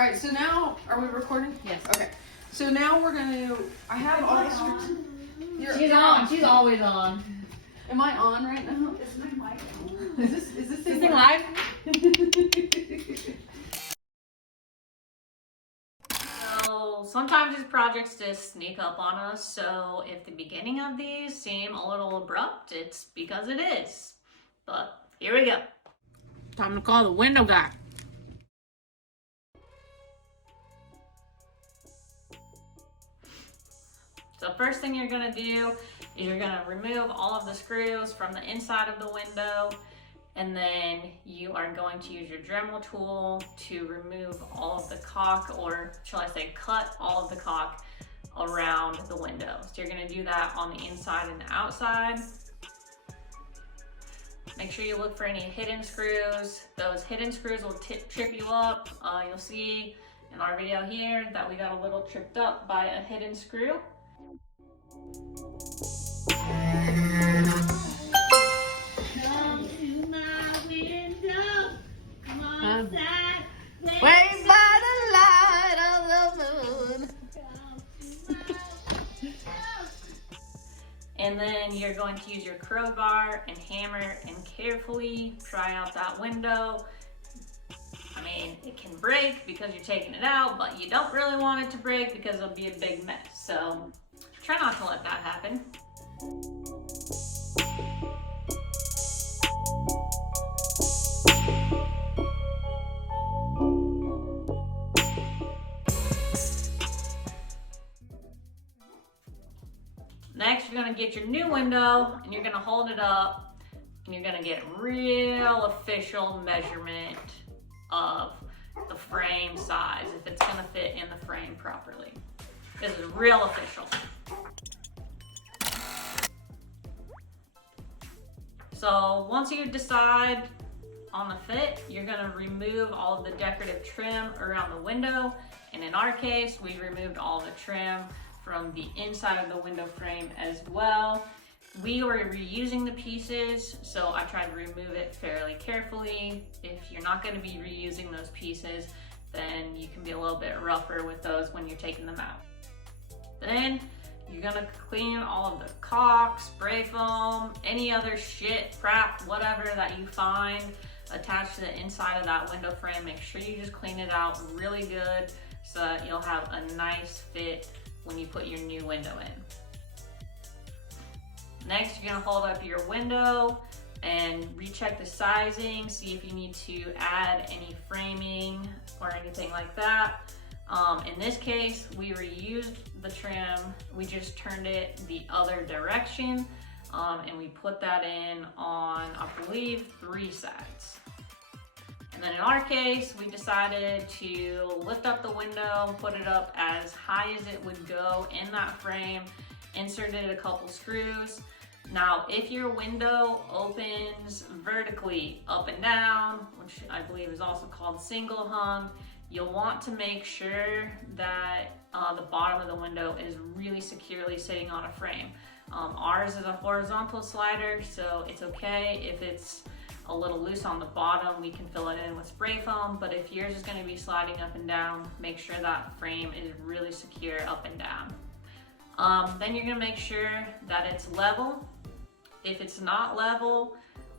All right, so now, are we recording? Yes. Okay. So now we're gonna, I have all the scripts. She's on. She's always on. Am I on right now? Is my mic on? Is this thing live? So sometimes these projects just sneak up on us. So if the beginning of these seem a little abrupt, it's because it is. But here we go. Time to call the window guy. So first thing you're gonna do is you're gonna remove all of the screws from the inside of the window, and then you are going to use your Dremel tool to remove all of the caulk, or shall I say cut all of the caulk around the window. So you're gonna do that on the inside and the outside. Make sure you look for any hidden screws. Those hidden screws will trip you up. You'll see in our video here that we got a little tripped up by a hidden screw. Come to my window. Come on, side. Wait by the light of the moon. And then you're going to use your crowbar and hammer and carefully pry out that window. I mean, it can break because you're taking it out, but you don't really want it to break because it'll be a big mess. So try not to let that happen. Next, you're gonna get your new window and you're gonna hold it up and you're gonna get real official measurement of the frame size, if it's gonna fit in the frame properly. This is real official. So once you decide on the fit, you're gonna remove all of the decorative trim around the window. And in our case, we removed all the trim from the inside of the window frame as well. We were reusing the pieces, so I tried to remove it fairly carefully. If you're not gonna be reusing those pieces, then you can be a little bit rougher with those when you're taking them out. Then you're gonna clean all of the caulk, spray foam, any other shit, crap, whatever that you find attached to the inside of that window frame. Make sure you just clean it out really good so that you'll have a nice fit when you put your new window in. Next, you're gonna hold up your window and recheck the sizing, see if you need to add any framing or anything like that. In this case, we reused the trim, we just turned it the other direction, and we put that in on, I believe, 3 sides. And then in our case, we decided to lift up the window, put it up as high as it would go in that frame, inserted a couple screws. Now, if your window opens vertically up and down, which I believe is also called single hung, you'll want to make sure that the bottom of the window is really securely sitting on a frame. Ours is a horizontal slider, so it's okay if it's a little loose on the bottom. We can fill it in with spray foam, but if yours is gonna be sliding up and down, make sure that frame is really secure up and down. Then you're gonna make sure that it's level. If it's not level,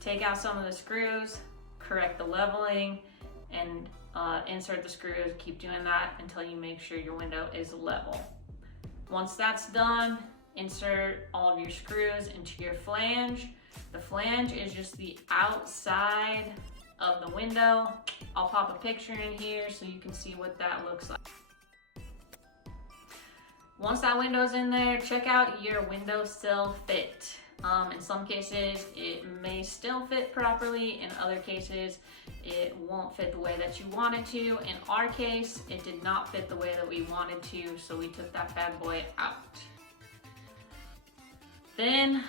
take out some of the screws, correct the leveling, and insert the screws. Keep doing that until you make sure your window is level. Once that's done, insert all of your screws into your flange. The flange is just the outside of the window. I'll pop a picture in here so you can see what that looks like. Once that window's in there, check out your windowsill fit. In some cases, it may still fit properly. In other cases, it won't fit the way that you want it to. In our case, it did not fit the way that we wanted to, so we took that bad boy out. Then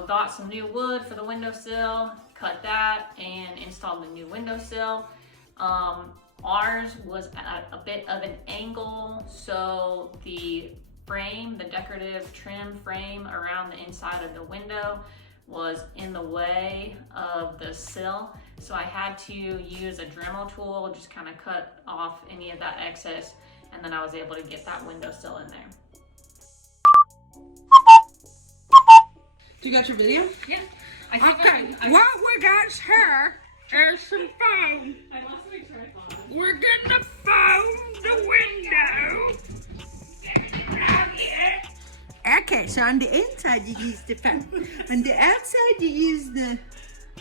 we got some new wood for the windowsill, cut that, and installed the new windowsill. Ours was at a bit of an angle, so the frame, the decorative trim frame around the inside of the window was in the way of the sill. So I had to use a Dremel tool, just kind of cut off any of that excess, and then I was able to get that window sill in there. You got your video? Yeah. Okay, what we got here is some foam. I lost my tripod. We're gonna foam the window. Okay, so on the inside you use the foam. On the outside you use the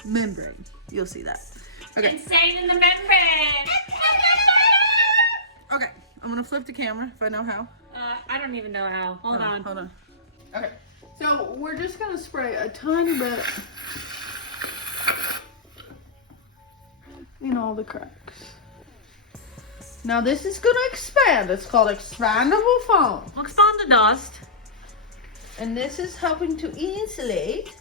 membrane. You'll see that. Okay. Insane in the membrane. Okay, I'm gonna flip the camera if I know how. I don't even know how. Hold on. Hold on. Okay, so we're just gonna spray a tiny bit in all the cracks. Now this is gonna expand. It's called expandable foam. Expand the dust. And this is helping to insulate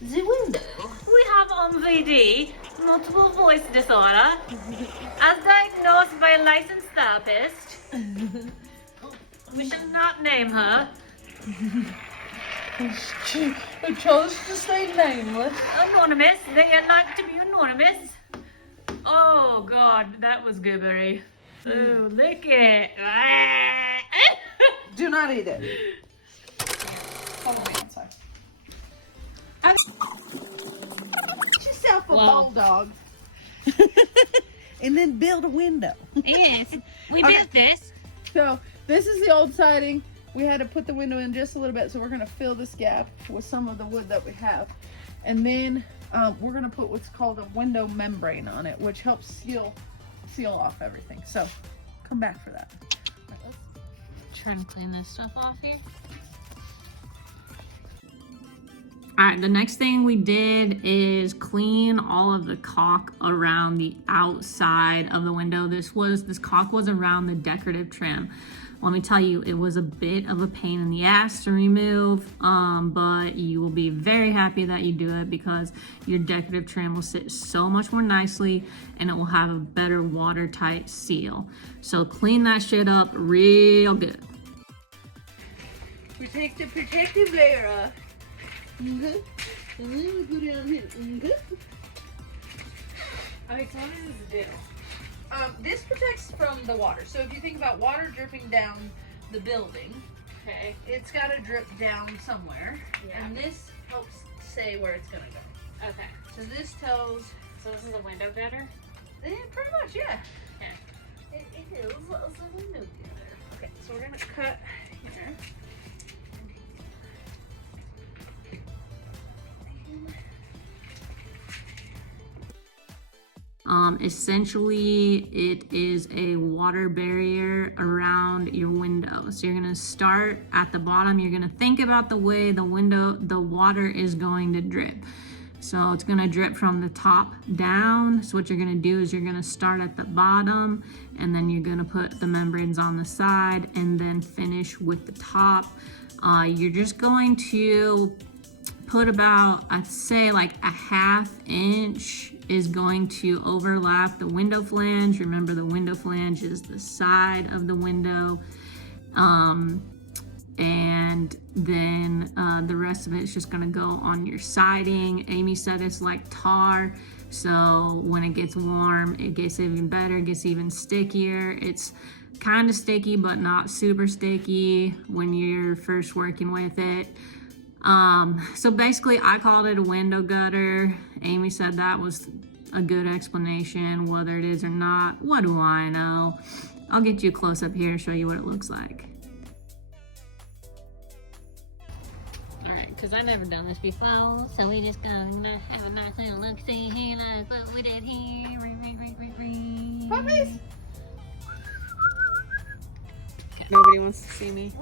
the window. We have MVD, multiple voice disorder, as diagnosed by a licensed therapist. We should not name her. She chose to stay nameless. Anonymous. They like to be anonymous. Oh God, that was goobery. Oh, lick it. Do not eat it. Follow me outside. Get yourself a bulldog. And then build a window. Yes, we Okay. built this. So this is the old siding. We had to put the window in just a little bit, so we're gonna fill this gap with some of the wood that we have. And then we're gonna put what's called a window membrane on it, which helps seal off everything. So come back for that. All right, let's Trying to clean this stuff off here. All right, the next thing we did is clean all of the caulk around the outside of the window. This caulk was around the decorative trim. Let me tell you, it was a bit of a pain in the ass to remove, but you will be very happy that you do it because your decorative trim will sit so much more nicely and it will have a better watertight seal. So clean that shit up real good. we take the protective layer off. And then we go down here. Okay, so what does this do? This protects from the water. So if you think about water dripping down the building, Okay. it's got to drip down somewhere. Yeah. And this helps say where it's going to go. Okay. So this tells, So this is a window gutter? pretty much, yeah. Okay. It is a window gutter. Okay, so we're going to cut here. Essentially, it is a water barrier around your window. So you're gonna start at the bottom. You're gonna think about the way the water is going to drip. So it's gonna drip from the top down. So what you're gonna do is you're gonna start at the bottom and then you're gonna put the membranes on the side and then finish with the top. You're just going to put about, I'd say like a 1/2 inch is going to overlap the window flange. Remember, the window flange is the side of the window. And then the rest of it is just gonna go on your siding. Amy said it's like tar. So when it gets warm, it gets even better, it gets even stickier. It's kind of sticky, but not super sticky when you're first working with it. So basically I called it a window gutter. Amy said that was a good explanation. Whether it is or not, what do I know? I'll get you close up here and show you what it looks like. All right, because I've never done this before, so we just gonna have a nice little look see here, like what we did here. Puppies! Nobody wants to see me.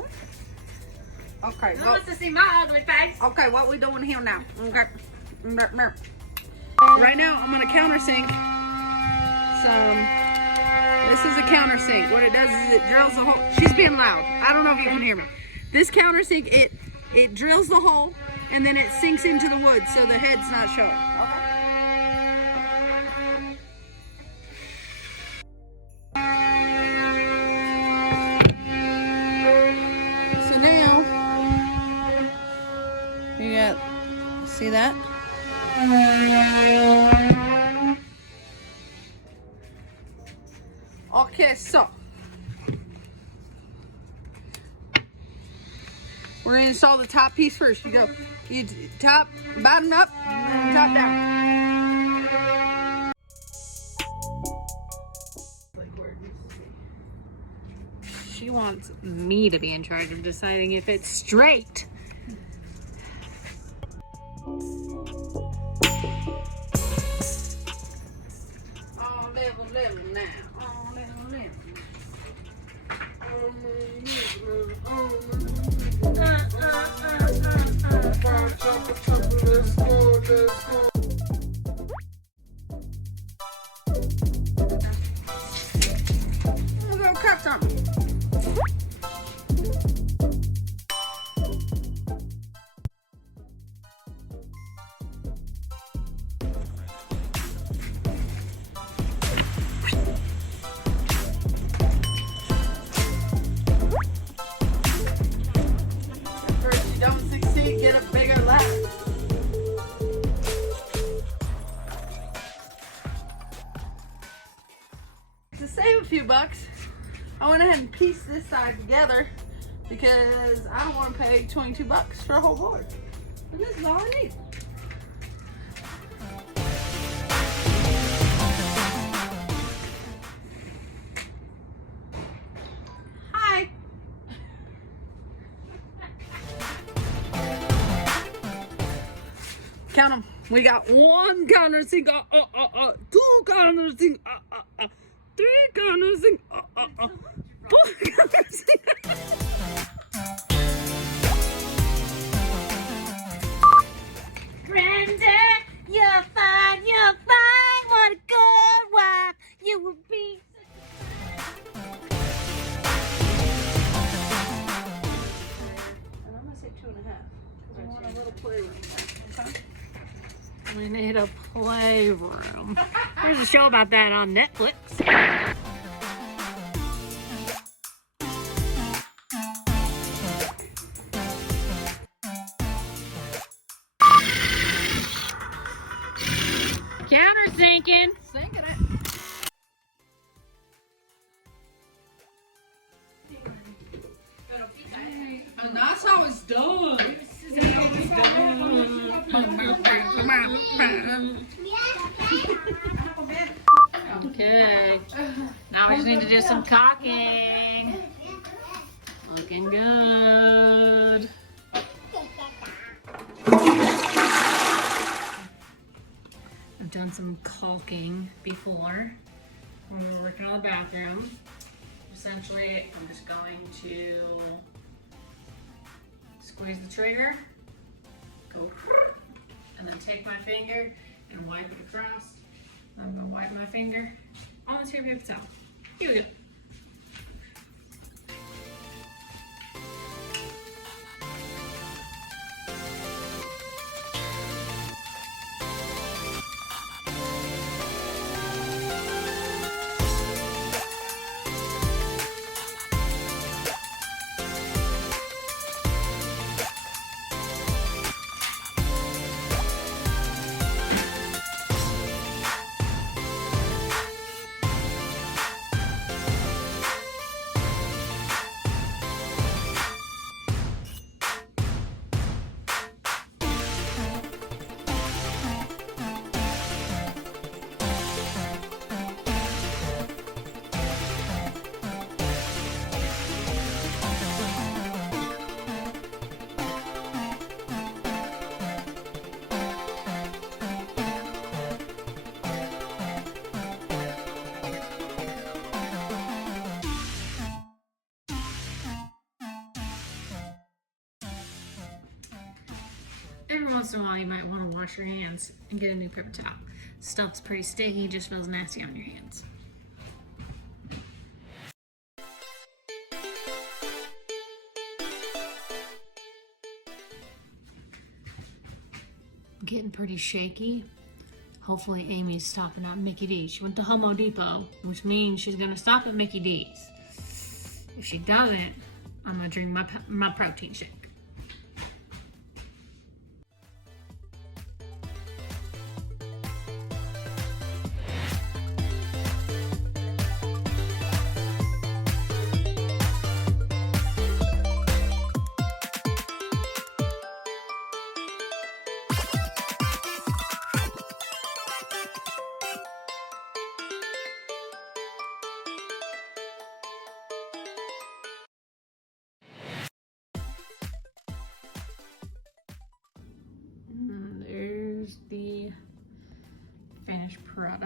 Okay, Who wants to see my ugly face? okay, what we doing here now? Okay. Right now, I'm gonna countersink some. This is a countersink. What it does is it drills the hole. She's being loud. I don't know if you can hear me. This countersink, it drills the hole and then it sinks into the wood so the head's not showing. So now, you got, see that? Okay, so we're gonna install the top piece first. You top, bottom up, and then top down. She wants me to be in charge of deciding if it's straight. Oh, level now. Oh, level. We'll go cut something. First you don't succeed, get a bigger ladder. To save a few bucks, I went ahead and pieced this side together because I don't want to pay 22 bucks for a whole board. And this is all I need. Hi. Count them. We got one countersink, two countersink, three countersink, four countersink. Brenda, you're fine, what a good wife you would be. And I'm gonna say 2.5 because I want a little playroom. Okay. We need a playroom. There's a show about that on Netflix. Countersinking. Sinking it. And that's how it's done. Okay. Now we just need to do some caulking. Looking good. I've done some caulking before when we were working on the bathroom. Essentially, I'm just going to squeeze the trigger, go, and then take my finger and wipe it across. I'm gonna wipe my finger on the tip of the towel. Here we go. Every once in a while, you might want to wash your hands and get a new paper towel. Stuff's pretty sticky, just feels nasty on your hands. Getting pretty shaky. Hopefully Amy's stopping at Mickey D's. She went to Home Depot, which means she's gonna stop at Mickey D's. If she doesn't, I'm gonna drink my protein shake.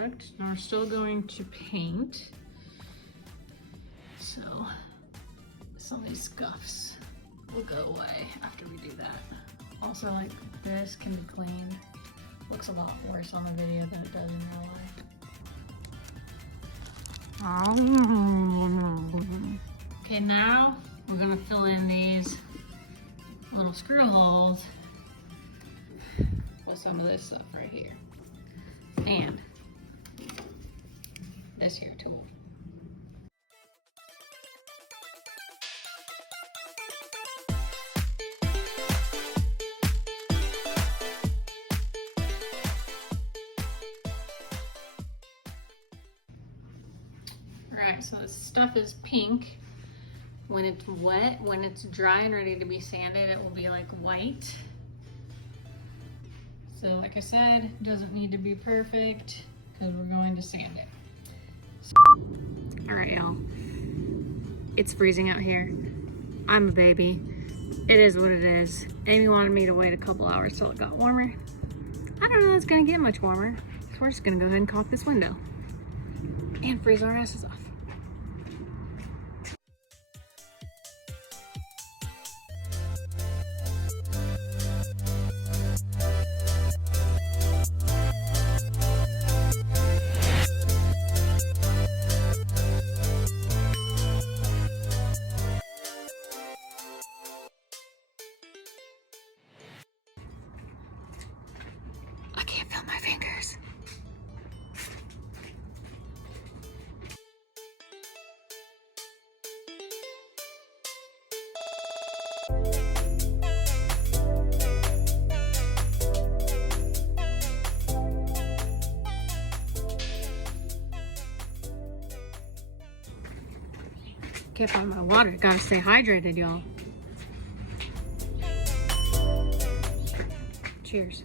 product. Now we're still going to paint. So some of these scuffs will go away after we do that. Also, like, this can be cleaned. Looks a lot worse on the video than it does in real life. Okay, now we're gonna fill in these little screw holes with some of this stuff right here. And this here tool. Alright, so this stuff is pink. When it's wet, when it's dry and ready to be sanded, it will be like white. So like I said, doesn't need to be perfect because we're going to sand it. Alright, y'all. It's freezing out here. I'm a baby. It is what it is. Amy wanted me to wait a couple hours till it got warmer. I don't know if it's gonna get much warmer. So we're just gonna go ahead and caulk this window and freeze our asses off. I can't feel my fingers. Can't find my water. Gotta stay hydrated, y'all. Cheers.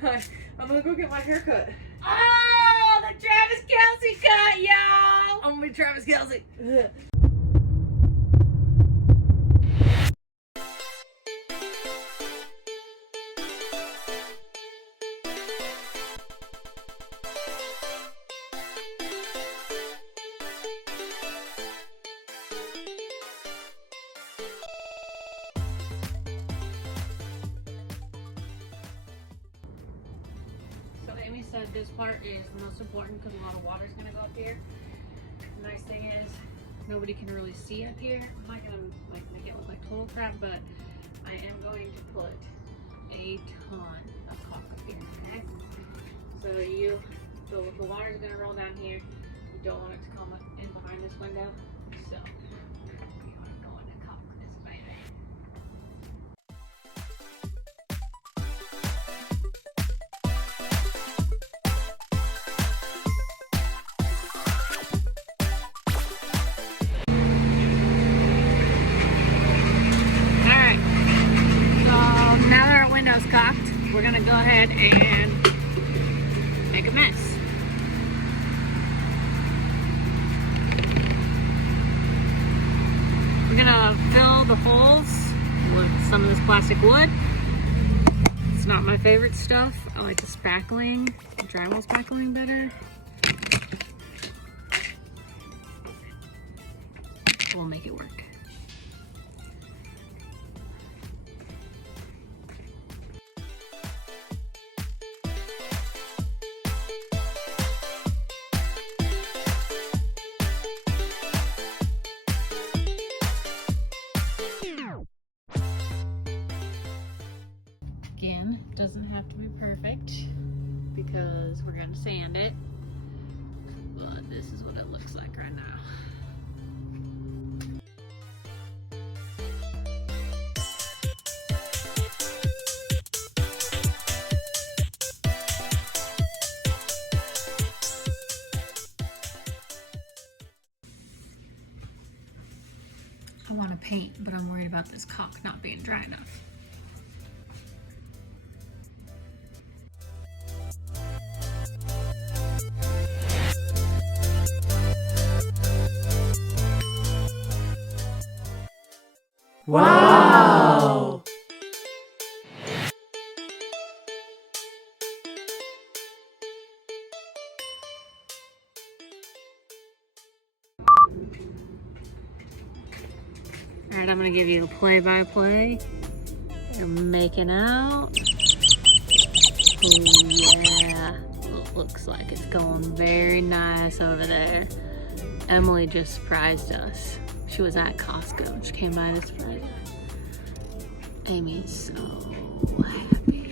Hi, I'm gonna go get my haircut. Oh, the Travis Kelce cut, y'all. I'm gonna be Travis Kelce. So Amy said this part is the most important because a lot of water is going to go up here. The nice thing is nobody can really see up here. I'm not going to like make it look like total crap, but I am going to put a ton of caulk up here, okay? So the water is going to roll down here. You don't want it to come in behind this window. So we are going to caulk this baby. Window's cocked, we're gonna go ahead and make a mess. We're gonna fill the holes with some of this plastic wood. It's not my favorite stuff. I like the spackling, drywall spackling better. We'll make it work. Again, doesn't have to be perfect because we're gonna sand it, but this is what it looks like right now. paint, but I'm worried about this caulk not being dry enough. Wow! All right, I'm gonna give you a play-by-play. You're making out. Oh yeah, it looks like it's going very nice over there. Emily just surprised us. She was at Costco and she came by to surprise us. Amy's so happy.